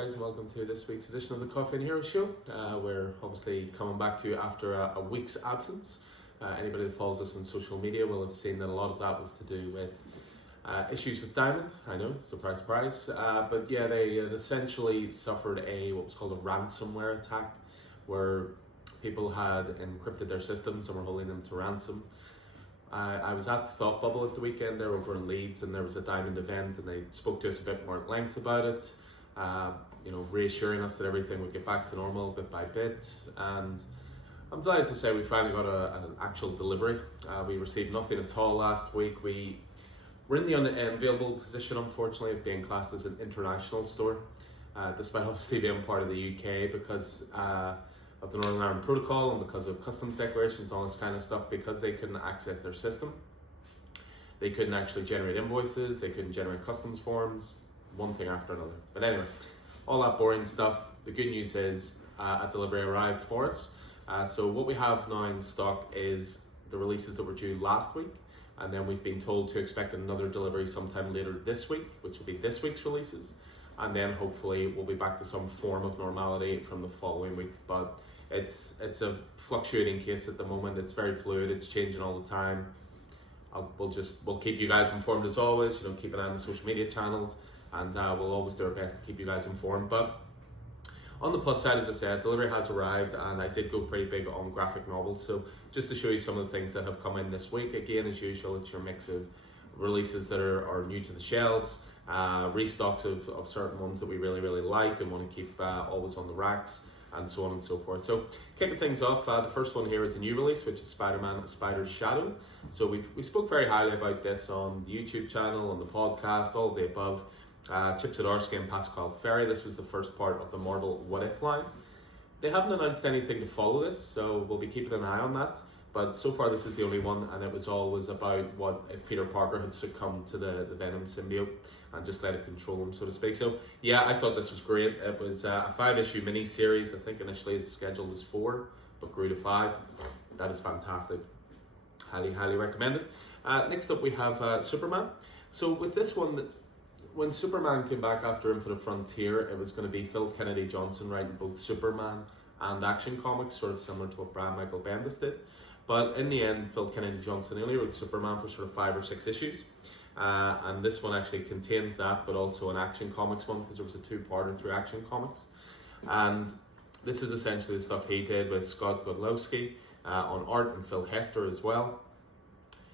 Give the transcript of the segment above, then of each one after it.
guys, and welcome to this week's edition of the Coffee and Hero Show. We're obviously coming back to you after a week's absence. Anybody that follows us on social media will have seen that a lot of that was to do with issues with Diamond. I know, surprise, surprise. But yeah, they essentially suffered what was called a ransomware attack, where people had encrypted their systems and were holding them to ransom. I was at Thought Bubble at the weekend there over in Leeds, and there was a Diamond event, and they spoke to us a bit more at length about it, reassuring us that everything would get back to normal bit by bit. And I'm delighted to say we finally got an actual delivery. We received nothing at all last week. We were in the unenviable position, unfortunately, of being classed as an international store, despite obviously being part of the UK, because of the Northern Ireland Protocol and because of customs declarations and all this kind of stuff. Because they couldn't access their system, they couldn't actually generate invoices, they couldn't generate customs forms, one thing after another. But anyway, all that boring stuff. The good news is a delivery arrived for us. So what we have now in stock is the releases that were due last week, and then we've been told to expect another delivery sometime later this week, which will be this week's releases, and then hopefully we'll be back to some form of normality from the following week. But it's a fluctuating case at the moment. It's very fluid. It's changing all the time. We'll keep you guys informed as always. Keep an eye on the social media channels, and we'll always do our best to keep you guys informed. But on the plus side, as I said, delivery has arrived, and I did go pretty big on graphic novels. So just to show you some of the things that have come in this week, again, as usual, it's your mix of releases that are new to the shelves, restocks of certain ones that we really, really like and want to keep always on the racks, and so on and so forth. So kicking things off, the first one here is a new release, which is Spider-Man Spider's Shadow. So we spoke very highly about this on the YouTube channel, on the podcast, all of the above. Chip Zdarsky and Pascal Ferry. This was the first part of the Marvel What If line. They haven't announced anything to follow this, so we'll be keeping an eye on that. But so far this is the only one, and it was always about what if Peter Parker had succumbed to the Venom symbiote and just let it control him, so to speak. So yeah, I thought this was great. It was a 5-issue mini-series. I think initially it's scheduled as 4, but grew to 5. That is fantastic. Highly, highly recommended. Next up we have Superman. So with this one, when Superman came back after Infinite Frontier, it was going to be Phil Kennedy Johnson writing both Superman and Action Comics, sort of similar to what Brian Michael Bendis did. But in the end, Phil Kennedy Johnson only wrote Superman for sort of 5 or 6 issues. And this one actually contains that, but also an Action Comics one, because there was a 2-parter through Action Comics. And this is essentially the stuff he did with Scott Godlewski on art, and Phil Hester as well,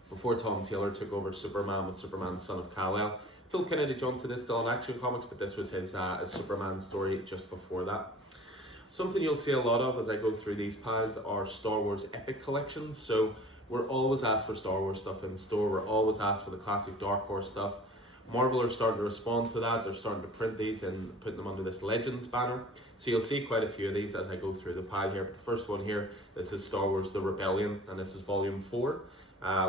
before Tom Taylor took over Superman with Superman Son of Kal-El. Phil Kennedy Johnson is still on Action Comics, but this was his Superman story just before that. Something you'll see a lot of as I go through these piles are Star Wars Epic collections. So we're always asked for Star Wars stuff in the store. We're always asked for the classic Dark Horse stuff. Marvel are starting to respond to that. They're starting to print these and put them under this Legends banner. So you'll see quite a few of these as I go through the pile here. But the first one here, this is Star Wars The Rebellion, and this is volume 4.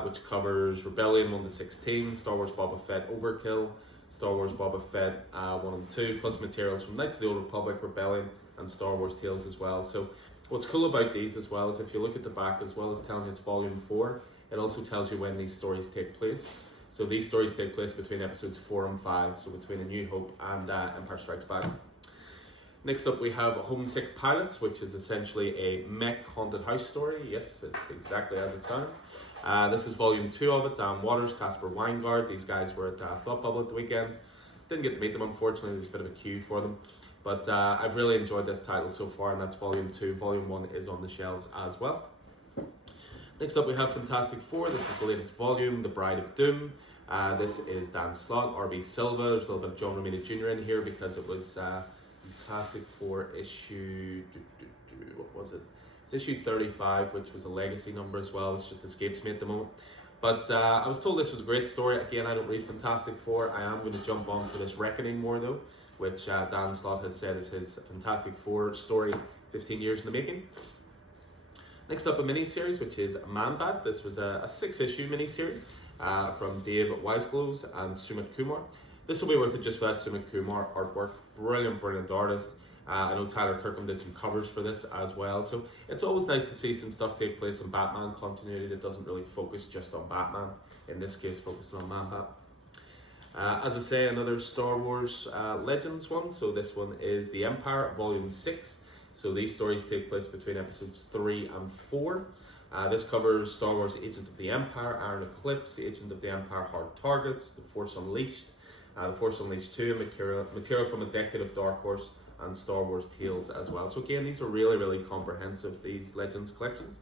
Which covers Rebellion 1 to 16, Star Wars Boba Fett Overkill, Star Wars Boba Fett 1 and 2, plus materials from Knights of the Old Republic, Rebellion, and Star Wars Tales as well. So what's cool about these as well is if you look at the back, as well as telling you it's volume 4, it also tells you when these stories take place. So these stories take place between episodes 4 and 5, so between A New Hope and Empire Strikes Back. Next up we have Homesick Pilots, which is essentially a mech haunted house story. Yes, it's exactly as it sounds. This is volume 2 of it. Dan Waters, Casper Weingard. These guys were at Thought Bubble at the weekend. Didn't get to meet them, unfortunately. There's a bit of a queue for them. But I've really enjoyed this title so far, and that's volume 2. Volume 1 is on the shelves as well. Next up we have Fantastic Four. This is the latest volume, The Bride of Doom. This is Dan Slott, R.B. Silva. There's a little bit of John Romita Jr. in here because it was Fantastic Four issue... what was it? It's issue 35, which was a legacy number as well, which just escapes me at the moment. But I was told this was a great story. Again, I don't read Fantastic Four. I am going to jump on for this Reckoning more though, which Dan Slott has said is his Fantastic Four story, 15 years in the making. Next up, a mini-series, which is Man-Bat. This was a 6-issue mini-series from Dave Weisglows and Sumit Kumar. This will be worth it just for that Sumit Kumar artwork. Brilliant, brilliant artist. I know Tyler Kirkham did some covers for this as well, so it's always nice to see some stuff take place in Batman continuity that doesn't really focus just on Batman, in this case focusing on Man-Bat. As I say, another Star Wars Legends one. So this one is The Empire, Volume 6. So these stories take place between episodes 3 and 4. This covers Star Wars Agent of the Empire, Iron Eclipse, Agent of the Empire, Hard Targets, The Force Unleashed, The Force Unleashed 2, material from A Decade of Dark Horse, and Star Wars Tales as well. So again, these are really, really comprehensive, these Legends collections.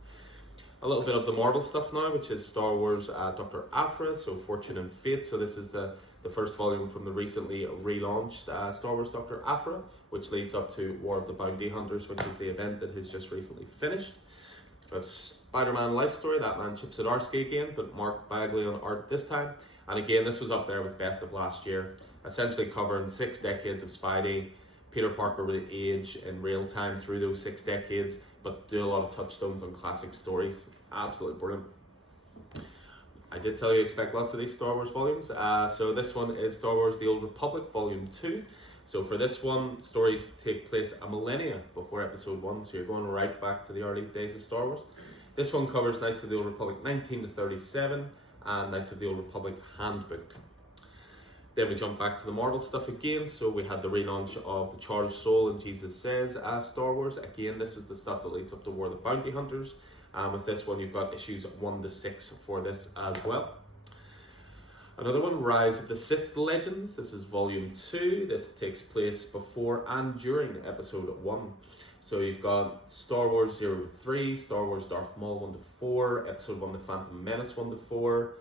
A little bit of the Marvel stuff now, which is Star Wars Dr. Aphra, so Fortune and Fate. So this is the first volume from the recently relaunched Star Wars Dr. Aphra, which leads up to War of the Bounty Hunters, which is the event that has just recently finished. We have Spider-Man Life Story, that man Chip Zdarsky again, but Mark Bagley on art this time. And again, this was up there with Best of Last Year, essentially covering 6 decades of Spidey. Peter Parker would age in real time through those 6 decades, but do a lot of touchstones on classic stories. Absolutely brilliant. I did tell you expect lots of these Star Wars volumes. So this one is Star Wars The Old Republic, Volume 2. So for this one, stories take place a millennia before Episode 1, so you're going right back to the early days of Star Wars. This one covers Knights of the Old Republic 19 to 37 and Knights of the Old Republic Handbook. Then we jump back to the Marvel stuff again. So we had the relaunch of the Charles Soule and Jesus Says Star Wars. Again, this is the stuff that leads up to War of the Bounty Hunters. And with this one, you've got issues 1 to 6 for this as well. Another one, Rise of the Sith Legends. This is Volume 2. This takes place before and during Episode 1. So you've got Star Wars 0 to 3, Star Wars Darth Maul 1 to 4, Episode 1 The Phantom Menace 1 to 4,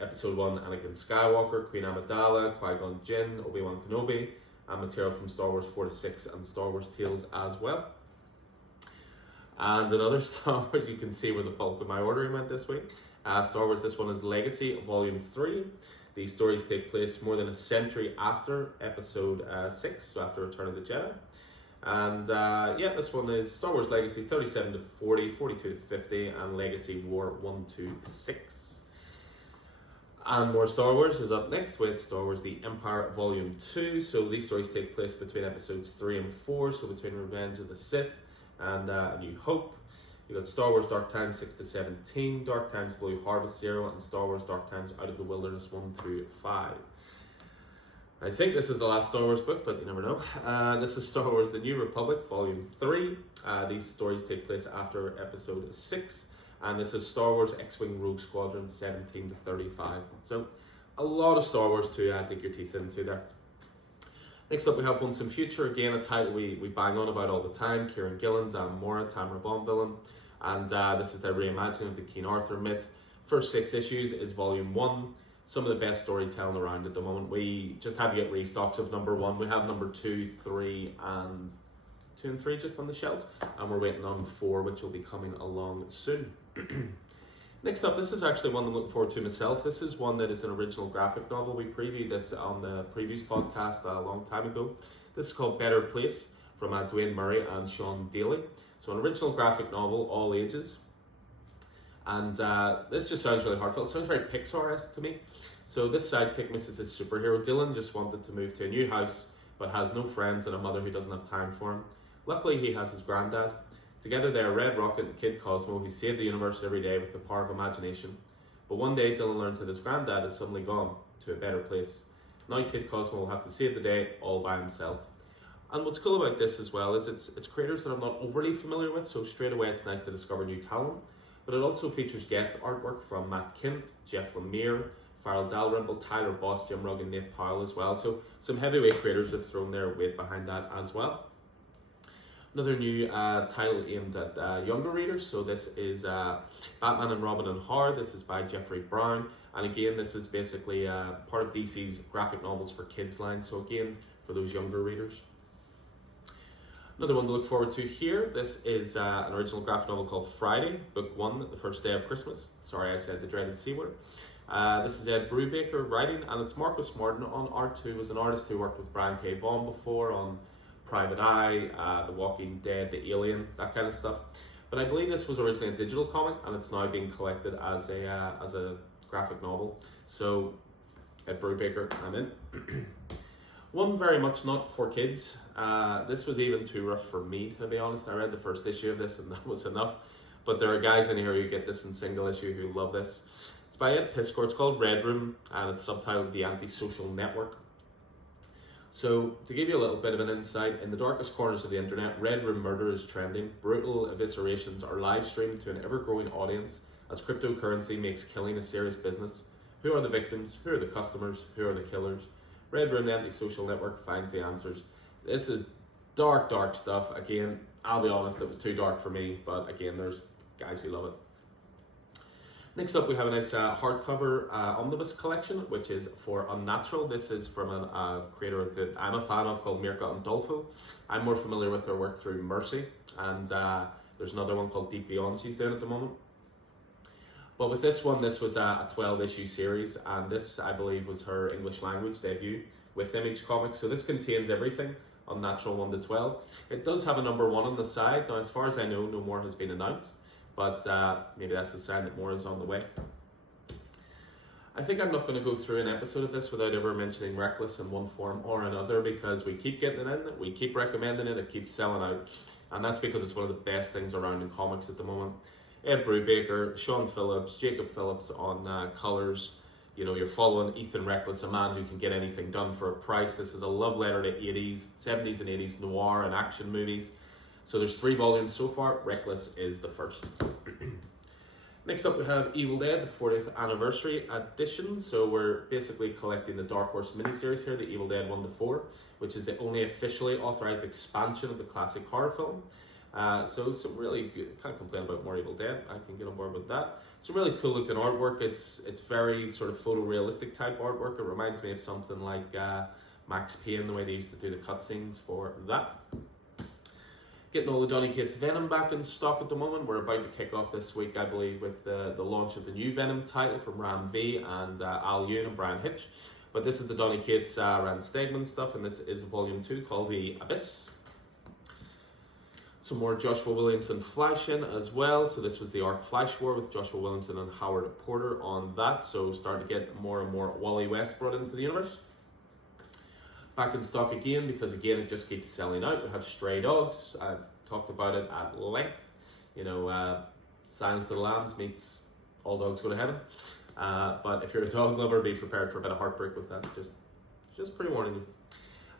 Episode 1 Anakin Skywalker, Queen Amidala, Qui-Gon Jinn, Obi-Wan Kenobi, and material from Star Wars 4 to 6 and Star Wars Tales as well. And another Star Wars, you can see where the bulk of my ordering went this week. Star Wars, this one is Legacy, Volume 3. These stories take place more than a century after Episode 6, so after Return of the Jedi. And yeah, this one is Star Wars Legacy 37 to 40, 42 to 50, and Legacy War 1 to 6. And more Star Wars is up next with Star Wars The Empire Volume 2. So these stories take place between Episodes 3 and 4, so between Revenge of the Sith and A New Hope. You've got Star Wars Dark Times 6 to 17, Dark Times Blue Harvest 0, and Star Wars Dark Times Out of the Wilderness 1 through 5. I think this is the last Star Wars book, but you never know. This is Star Wars The New Republic, Volume 3. These stories take place after Episode 6. And this is Star Wars X-Wing Rogue Squadron 17 to 35. So, a lot of Star Wars to dig your teeth into there. Next up we have Once and Future, again a title we bang on about all the time. Kieran Gillen, Dan Mora, Tamara Bonvillain. And this is their reimagining of the King Arthur myth. First 6 issues is Volume 1. Some of the best storytelling around at the moment. We just had to get restocks of number 1. We have number 2, 3 and 2 and 3 just on the shelves. And we're waiting on 4, which will be coming along soon. Next up, this is actually one I'm looking forward to myself. This is one that is an original graphic novel. We previewed this on the previous podcast a long time ago. This is called Better Place from Dwayne Murray and Sean Daly. So an original graphic novel, all ages. And this just sounds really heartfelt. It sounds very Pixar-esque to me. So this sidekick misses his superhero. Dylan just wanted to move to a new house, but has no friends and a mother who doesn't have time for him. Luckily, he has his granddad. Together they are Red Rocket and Kid Cosmo, who save the universe every day with the power of imagination. But one day, Dylan learns that his granddad is suddenly gone to a better place. Now Kid Cosmo will have to save the day all by himself. And what's cool about this as well is it's creators that I'm not overly familiar with, so straight away it's nice to discover new talent. But it also features guest artwork from Matt Kint, Jeff Lemire, Farrell Dalrymple, Tyler Boss, Jim Rugg and Nate Powell as well. So some heavyweight creators have thrown their weight behind that as well. Another new title aimed at younger readers. So this is Batman and Robin and Horror. This is by Jeffrey Brown. And again, this is basically part of DC's graphic novels for kids line. So again, for those younger readers. Another one to look forward to here. This is an original graphic novel called Friday, Book 1, The First Day of Christmas. Sorry, I said the dreaded C word. This is Ed Brubaker writing, and it's Marcus Martin on art, who was an artist who worked with Brian K. Vaughan before on Private Eye, The Walking Dead, The Alien, that kind of stuff. But I believe this was originally a digital comic, and it's now being collected as a graphic novel. So, Ed Brubaker, I'm in. One very much not for kids. This was even too rough for me, to be honest. I read the first issue of this, and that was enough. But there are guys in here who get this in single issue who love this. It's by Ed Piskor. It's called Red Room, and it's subtitled The Antisocial Network. So, to give you a little bit of an insight, in the darkest corners of the internet, Red Room murder is trending. Brutal eviscerations are live streamed to an ever-growing audience as cryptocurrency makes killing a serious business. Who are the victims? Who are the customers? Who are the killers? Red Room, the Antisocial Network, finds the answers. This is dark, dark stuff. Again, I'll be honest, it was too dark for me, but again, there's guys who love it. Next up, we have a nice hardcover omnibus collection, which is for Unnatural. This is from a creator that I'm a fan of called Mirka Andolfo. I'm more familiar with her work through Mercy, and there's another one called Deep Beyond she's doing at the moment. But with this one, this was a 12-issue series, and this, I believe, was her English language debut with Image Comics. So this contains everything, Unnatural 1 to 12. It does have a number 1 on the side. Now, as far as I know, no more has been announced, but maybe that's a sign that more is on the way. I think I'm not going to go through an episode of this without ever mentioning Reckless in one form or another, because we keep getting it in, we keep recommending it, it keeps selling out, and that's because it's one of the best things around in comics at the moment. Ed Brubaker, Sean Phillips, Jacob Phillips on colours. You know, you're following Ethan Reckless, a man who can get anything done for a price. This is a love letter to 80s, 70s and 80s noir and action movies. So there's 3 volumes so far. Reckless is the first. Next up, we have Evil Dead, the 40th anniversary edition. So we're basically collecting the Dark Horse miniseries here, the Evil Dead 1 to 4, which is the only officially authorized expansion of the classic horror film. So some really good, can't complain about more Evil Dead, I can get on board with that. Some really cool looking artwork. It's very sort of photorealistic type artwork. It reminds me of something like Max Payne, the way they used to do the cutscenes for that. Getting all the Donny Cates Venom back in stock at the moment. We're about to kick off this week, I believe, with the launch of the new Venom title from Ram V and Al Ewing and Brian Hitch. But this is the Donny Cates Rand Stegman stuff, and this is volume 2 called The Abyss. Some more Joshua Williamson Flash in as well. So this was the Arc Flash War with Joshua Williamson and Howard Porter on that. So starting to get more and more Wally West brought into the universe. Back in stock again, because again it just keeps selling out. We have Stray Dogs. I've talked about it at length. You know, Silence of the Lambs meets All Dogs Go to Heaven. But if you're a dog lover, be prepared for a bit of heartbreak with that. Just pre-warning you.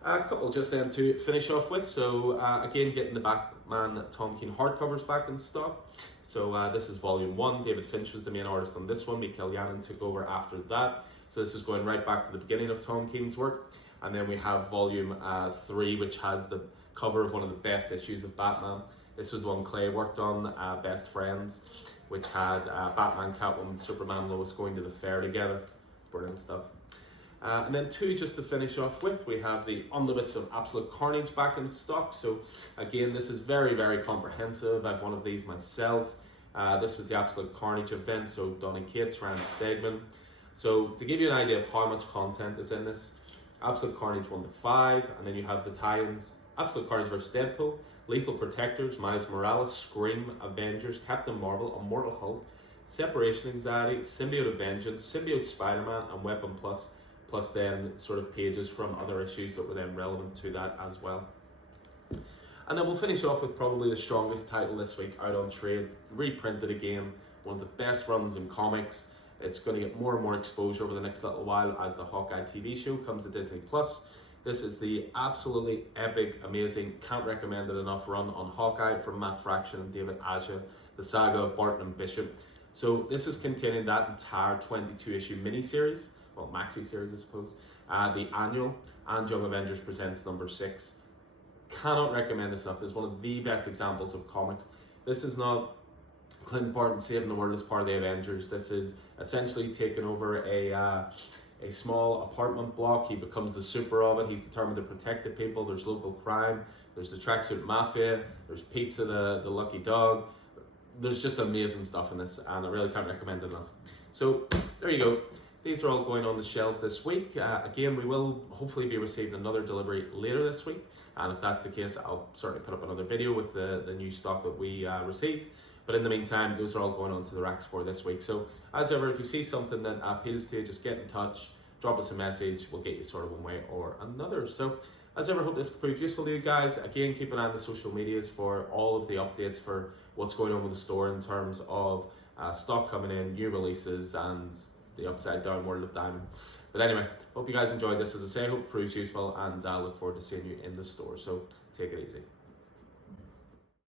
A couple just then to finish off with. So again, getting the Batman Tom King hardcovers back in stock. So this is volume 1. David Finch was the main artist on this one. Mikel Janin took over after that. So this is going right back to the beginning of Tom King's work. And then we have volume 3, which has the cover of one of the best issues of Batman. This was one Clay worked on, Best Friends, which had Batman, Catwoman, Superman, Lois going to the fair together. Brilliant stuff. And then 2, just to finish off with, we have the Omnibus of Absolute Carnage back in stock. So again, this is very, very comprehensive. I have one of these myself. This was the Absolute Carnage event, so Donny Cates, Rand Stegman. So to give you an idea of how much content is in this, Absolute Carnage 1 to 5, and then you have the tie-ins, Absolute Carnage vs. Deadpool, Lethal Protectors, Miles Morales, Scream, Avengers, Captain Marvel, Immortal Hulk, Separation Anxiety, Symbiote of Vengeance, Symbiote Spider-Man, and Weapon Plus then sort of pages from other issues that were then relevant to that as well. And then we'll finish off with probably the strongest title this week out on trade, reprinted again, one of the best runs in comics. It's going to get more and more exposure over the next little while as the Hawkeye TV show comes to Disney+. This is the absolutely epic, amazing, can't recommend it enough run on Hawkeye from Matt Fraction and David Aja, the saga of Barton and Bishop. So this is containing that entire 22-issue miniseries, well, maxi series I suppose, the annual, and Young Avengers Presents number 6. Cannot recommend this enough. This is one of the best examples of comics. This is not Clint Barton saving the world as part of the Avengers. This is essentially taking over a small apartment block. He becomes the super of it. He's determined to protect the people. There's local crime. There's the Tracksuit Mafia. There's Pizza the Lucky Dog. There's just amazing stuff in this, and I really can't recommend it enough. So there you go. These are all going on the shelves this week. Again, we will hopefully be receiving another delivery later this week. And if that's the case, I'll certainly put up another video with the new stock that we receive. But in the meantime, those are all going on to the racks for this week. So as ever, if you see something that appeals to you, just get in touch, drop us a message. We'll get you sorted one way or another. So as ever, hope this proved useful to you guys. Again, keep an eye on the social medias for all of the updates for what's going on with the store in terms of stock coming in, new releases, and the upside down world of Diamond. But anyway, hope you guys enjoyed this. As I say, I hope it proves useful, and I look forward to seeing you in the store. So take it easy.